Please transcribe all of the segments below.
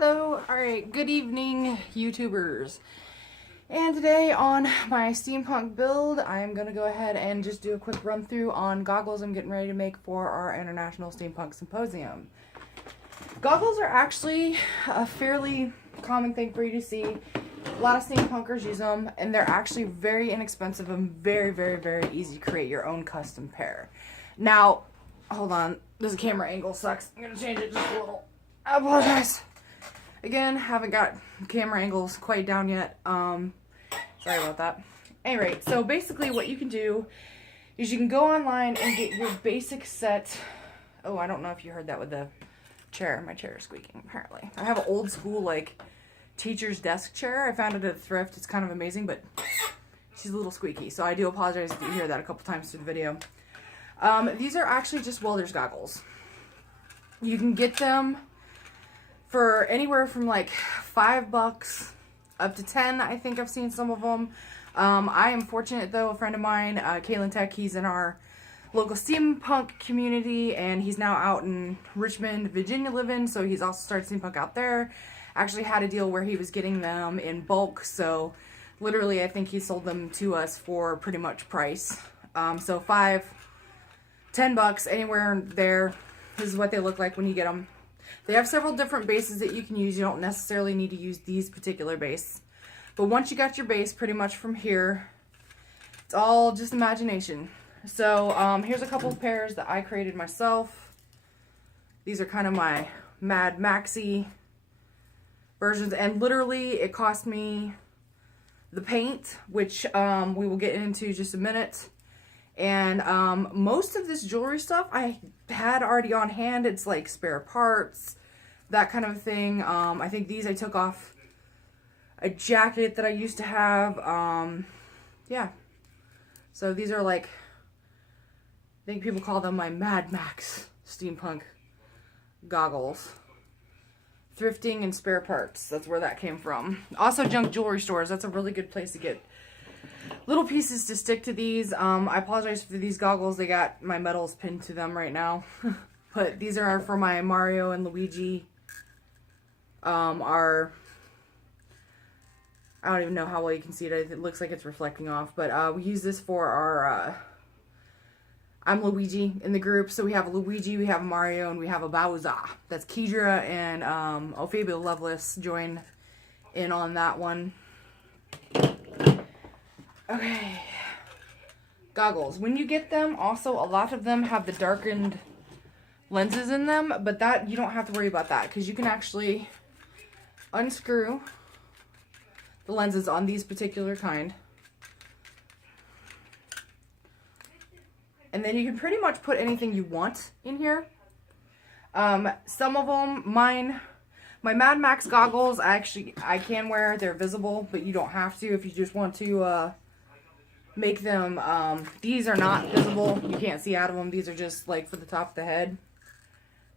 Hello, alright, good evening YouTubers. And today on my steampunk build, I'm going to go ahead and just do a quick run through on goggles I'm getting ready to make for our International Steampunk Symposium. Goggles are actually a fairly common thing for you to see. A lot of steampunkers use them, and they're actually very inexpensive and very easy to create your own custom pair. Now, hold on, this camera angle sucks. I'm going to change it just a little. I apologize. Again, haven't got camera angles quite down yet. Sorry about that. Anyway, so basically what you can do is you can go online and get your basic set. Oh, I don't know if you heard that with the chair. My chair is squeaking, apparently. I have an old school, like, teacher's desk chair. I found it at a thrift. It's kind of amazing, but she's a little squeaky. So I do apologize if you hear that a couple times through the video. These are actually just welder's goggles. You can get them for anywhere from like $5 up to 10. I think I've seen some of them. I am fortunate though, a friend of mine, Kalen Tech, he's in our local steampunk community and he's now out in Richmond, Virginia living, so he's also started steampunk out there. Actually had a deal where he was getting them in bulk, so literally I think he sold them to us for pretty much price. So $5, $10, anywhere there. This is what they look like when you get them. They have several different bases that you can use. You don't necessarily need to use these particular bases. But once you got your base, pretty much from here, it's all just imagination. So here's a couple of pairs that I created myself. These are kind of my Mad Maxi versions. And literally, it cost me the paint, which we will get into just a minute. And most of this jewelry stuff I had already on hand. It's like spare parts, that kind of thing. I think these I took off a jacket that I used to have. Yeah. So these are like, I think people call them my Mad Max steampunk goggles. Thrifting and spare parts. That's where that came from. Also junk jewelry stores. That's a really good place to get little pieces to stick to these. I apologize for these goggles. They got my medals pinned to them right now. But these are for my Mario and Luigi. I don't even know how well you can see it. It looks like it's reflecting off. But we use this for our... I'm Luigi in the group. So we have Luigi, we have Mario, and we have a Bowser. That's Kedra and Ophabia Lovelace join in on that one. Okay, goggles. When you get them, also a lot of them have the darkened lenses in them, but that you don't have to worry about that because you can actually unscrew the lenses on these particular kind. And then you can pretty much put anything you want in here. Some of them, my Mad Max goggles, I can wear. They're visible, but you don't have to if you just want to make them. These are not visible. You can't see out of them. These are just like for the top of the head.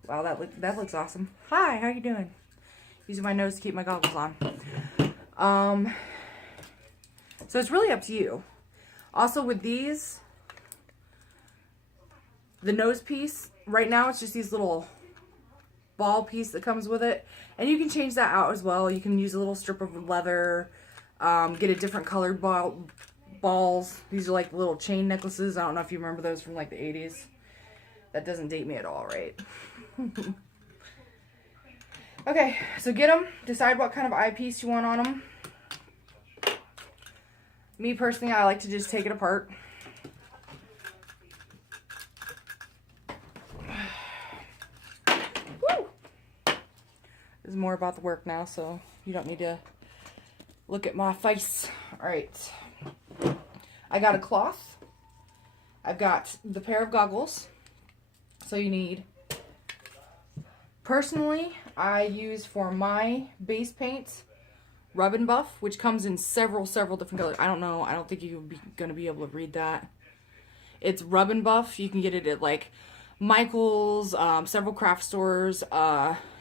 Wow, that looks awesome. Hi, how you doing? Using my nose to keep my goggles on. So it's really up to you. Also with these, the nose piece, right now it's just these little ball piece that comes with it. And you can change that out as well. You can use a little strip of leather, get a different colored balls. These are like little chain necklaces. I don't know if you remember those from like the 80s. That doesn't date me at all, right? Okay, so get them. Decide what kind of eyepiece you want on them. Me personally, I like to just take it apart. Woo! This is more about the work now, so you don't need to look at my face. All right. I got a cloth. I've got the pair of goggles. So you need, personally, I use for my base paint Rub and Buff, which comes in several different colors. I don't know. I don't think you're going to be able to read that. It's Rub and Buff. You can get it at like Michael's, several craft stores.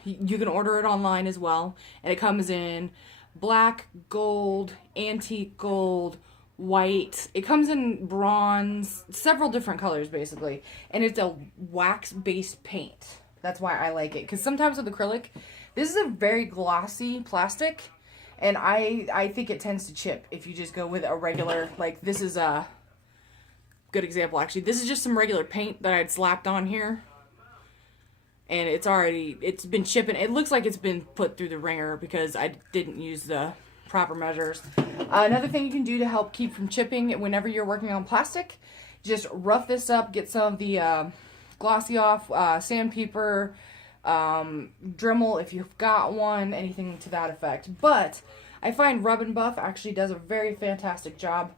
You can order it online as well. And it comes in black, gold, antique gold, white. It comes in bronze, several different colors basically. And it's a wax-based paint. That's why I like it. Because sometimes with acrylic, this is a very glossy plastic, and I think it tends to chip if you just go with a regular, like this is a good example actually. This is just some regular paint that I had slapped on here. And it's been chipping. It looks like it's been put through the ringer because I didn't use the proper measures. Another thing you can do to help keep from chipping whenever you're working on plastic, just rough this up, get some of the glossy off, sandpaper, Dremel if you've got one, anything to that effect. But I find Rub and Buff actually does a very fantastic job.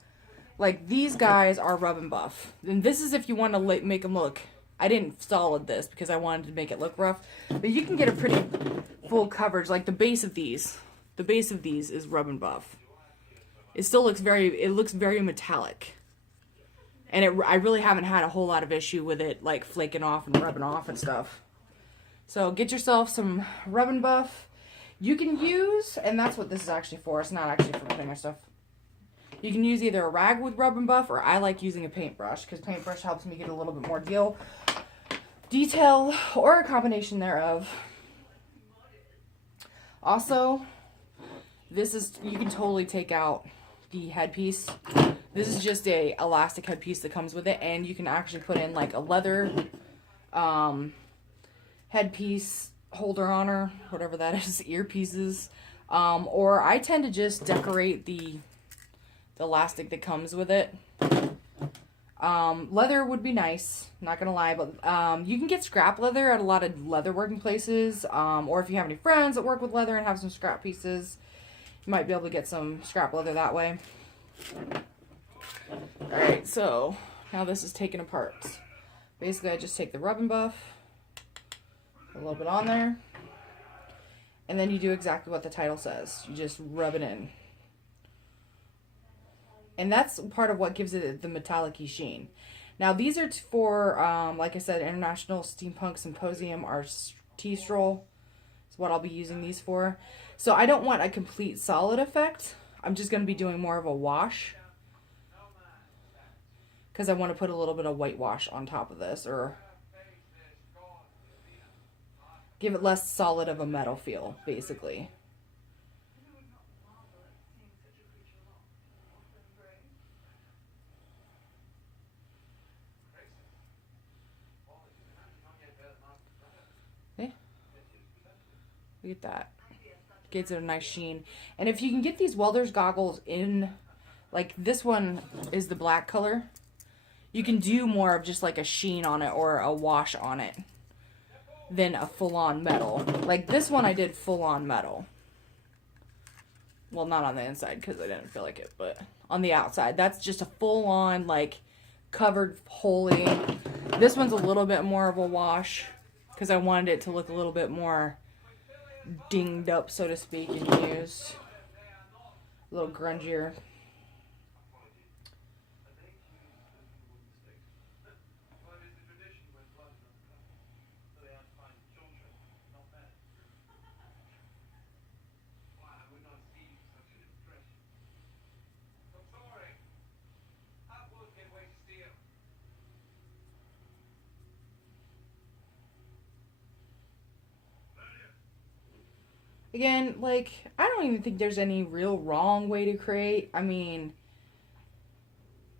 Like these guys are Rub and Buff. And this is if you want to make them look. I didn't solid this because I wanted to make it look rough, but you can get a pretty full coverage. Like the base of these is Rub and Buff. It still looks very metallic, and I really haven't had a whole lot of issue with it like flaking off and rubbing off and stuff. So get yourself some Rub and Buff. You can use, and that's what this is actually for. It's not actually for putting our stuff. You can use either a rag with Rub and Buff, or I like using a paintbrush because paintbrush helps me get a little bit more detail, or a combination thereof. Also, you can totally take out the headpiece. This is just a elastic headpiece that comes with it, and you can actually put in like a leather headpiece holder on her, whatever that is, earpieces. Or I tend to just decorate the elastic that comes with it. Leather would be nice, not gonna lie, but you can get scrap leather at a lot of leather working places, or if you have any friends that work with leather and have some scrap pieces, you might be able to get some scrap leather that way. Alright, so now this is taken apart. Basically, I just take the Rub and Buff, a little bit on there, and then you do exactly what the title says. You just rub it in. And that's part of what gives it the metallic-y sheen. Now, these are for, like I said, International Steampunk Symposium tea stroll is what I'll be using these for. So I don't want a complete solid effect. I'm just going to be doing more of a wash, because I want to put a little bit of whitewash on top of this, or give it less solid of a metal feel, basically. Look at that. Gives it a nice sheen. And if you can get these welder's goggles in, like this one is the black color, you can do more of just like a sheen on it or a wash on it than a full-on metal. Like this one I did full-on metal. Well, not on the inside because I didn't feel like it, but on the outside. That's just a full-on, like, covered wholly. This one's a little bit more of a wash because I wanted it to look a little bit more dinged up, so to speak, and used. A little grungier. Again, like, I don't even think there's any real wrong way to create. I mean,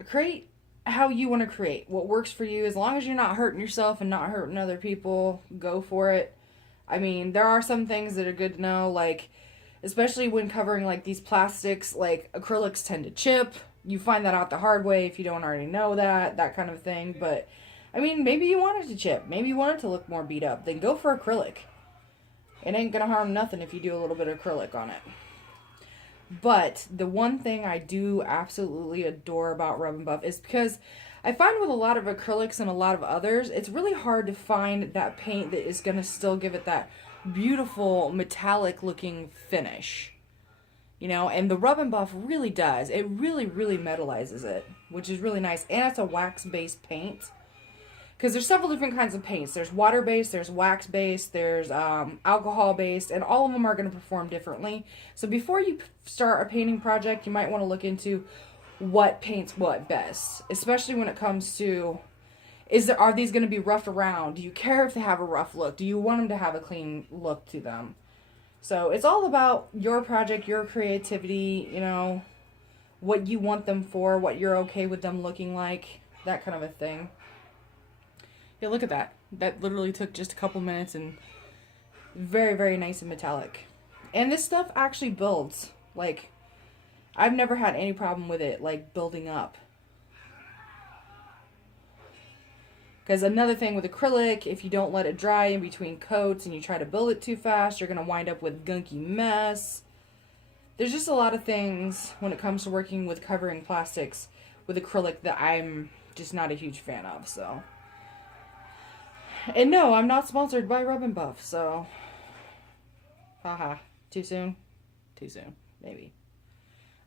create how you want to create. What works for you. As long as you're not hurting yourself and not hurting other people, go for it. I mean, there are some things that are good to know, like, especially when covering, like, these plastics, like, acrylics tend to chip. You find that out the hard way if you don't already know that kind of thing. But, I mean, maybe you want it to chip. Maybe you want it to look more beat up. Then go for acrylic. It ain't gonna harm nothing if you do a little bit of acrylic on it. But the one thing I do absolutely adore about Rub and Buff is because I find with a lot of acrylics and a lot of others, it's really hard to find that paint that is gonna still give it that beautiful metallic looking finish. You know, and the Rub and Buff really does. It really, really metallizes it, which is really nice. And it's a wax-based paint. Because there's several different kinds of paints. There's water-based, there's wax-based, there's alcohol-based, and all of them are going to perform differently. So before you start a painting project, you might want to look into what paints what best. Especially when it comes to Are these going to be roughed around? Do you care if they have a rough look? Do you want them to have a clean look to them? So it's all about your project, your creativity, you know, what you want them for, what you're okay with them looking like, that kind of a thing. Yeah, look at that. That literally took just a couple minutes and very, very nice and metallic. And this stuff actually builds. Like, I've never had any problem with it, like, building up. Because another thing with acrylic, if you don't let it dry in between coats and you try to build it too fast, you're going to wind up with gunky mess. There's just a lot of things when it comes to working with covering plastics with acrylic that I'm just not a huge fan of, so. And no, I'm not sponsored by Rub and Buff, so. Haha. Too soon? Too soon. Maybe.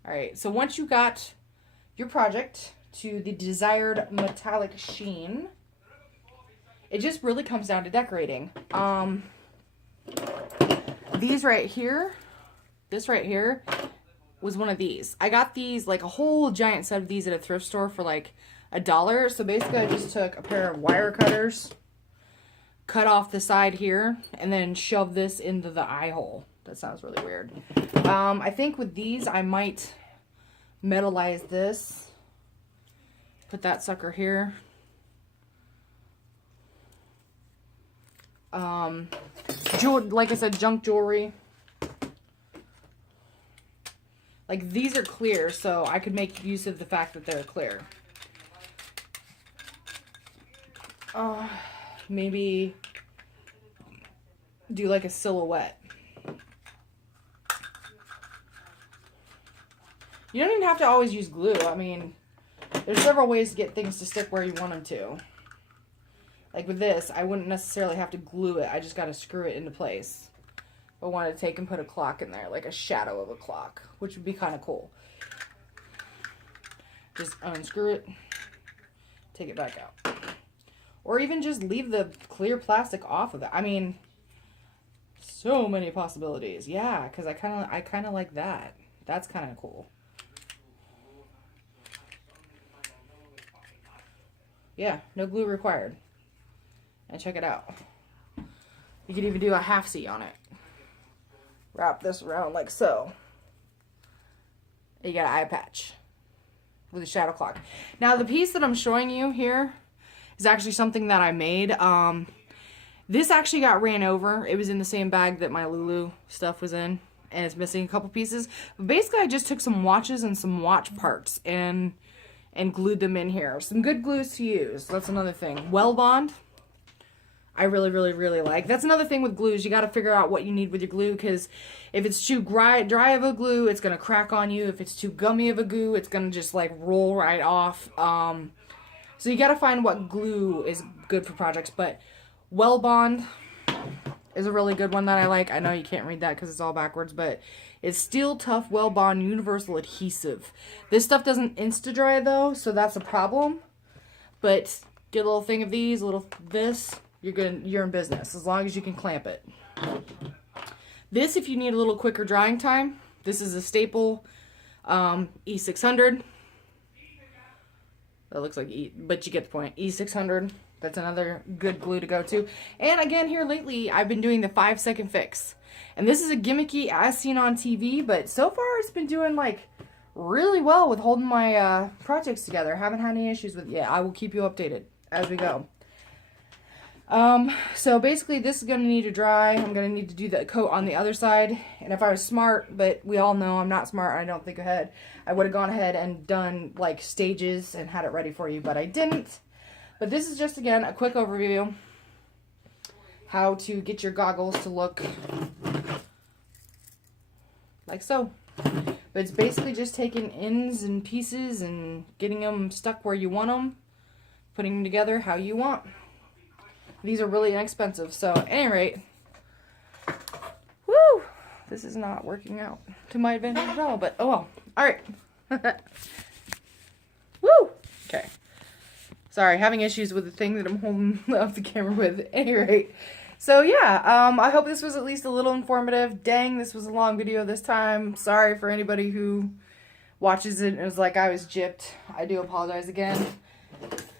Alright, so once you got your project to the desired metallic sheen, it just really comes down to decorating. These right here, this right here was one of these. I got these, like a whole giant set of these at a thrift store for like $1. So basically I just took a pair of wire cutters, cut off the side here, and then shove this into the eye hole. That sounds really weird. I think with these I might metalize this. Put that sucker here. Like I said, junk jewelry. Like, these are clear, so I could make use of the fact that they're clear. Maybe do like a silhouette. You don't even have to always use glue. I mean, there's several ways to get things to stick where you want them to. Like with this, I wouldn't necessarily have to glue it. I just got to screw it into place. I wanted to take and put a clock in there, like a shadow of a clock, which would be kind of cool. Just unscrew it, take it back out. Or even just leave the clear plastic off of it. I mean, so many possibilities. Yeah, because I kind of like that. That's kind of cool. Yeah, no glue required. And check it out. You could even do a half C on it. Wrap this around like so. You got an eye patch with a shadow clock. Now the piece that I'm showing you here is actually something that I made. This actually got ran over. It was in the same bag that my Lulu stuff was in, and it's missing a couple pieces. But basically I just took some watches and some watch parts and glued them in here. Some good glues to use. That's another thing. Wellbond, I really, really, really like. That's another thing with glues. You got to figure out what you need with your glue, because if it's too dry of a glue, it's going to crack on you. If it's too gummy of a glue, it's going to just like roll right off. So you got to find what glue is good for projects. But Wellbond is a really good one that I like. I know you can't read that because it's all backwards, but it's Steel Tough Wellbond Universal Adhesive. This stuff doesn't insta-dry though, so that's a problem. But get a little thing of these, a little this, you're in business as long as you can clamp it. This, if you need a little quicker drying time, this is a staple E600. That looks like E, but you get the point. E600. That's another good glue to go to. And again, here lately, I've been doing the 5-second fix. And this is a gimmicky as seen on TV, but so far it's been doing like really well with holding my projects together. Haven't had any issues with it yet. I will keep you updated as we go. So basically this is going to need to dry. I'm going to need to do the coat on the other side. And if I was smart, but we all know I'm not smart, I don't think ahead, I would have gone ahead and done like stages and had it ready for you, but I didn't. But this is just, again, a quick overview. How to get your goggles to look like so. But it's basically just taking ends and pieces and getting them stuck where you want them. Putting them together how you want. These are really inexpensive. So, at any rate. Woo! This is not working out to my advantage at all. But, oh well. Alright. Woo! Okay. Sorry, having issues with the thing that I'm holding up the camera with. At any rate. So yeah, I hope this was at least a little informative. Dang, this was a long video this time. Sorry for anybody who watches it and was like I was gypped. I do apologize again.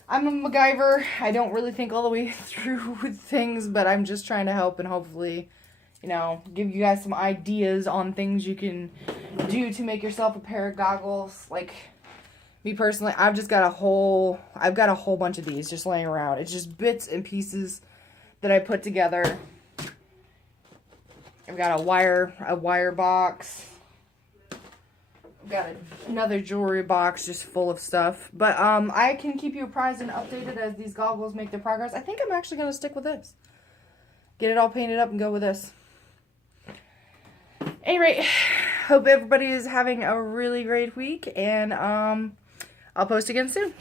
I'm a MacGyver. I don't really think all the way through with things, but I'm just trying to help and hopefully, you know, give you guys some ideas on things you can do to make yourself a pair of goggles. Like, me personally, I've got a whole bunch of these just laying around. It's just bits and pieces that I put together. I've got a wire box. I've got another jewelry box just full of stuff. But I can keep you apprised and updated as these goggles make their progress. I think I'm actually going to stick with this. Get it all painted up and go with this. Anyway, hope everybody is having a really great week. And I'll post again soon.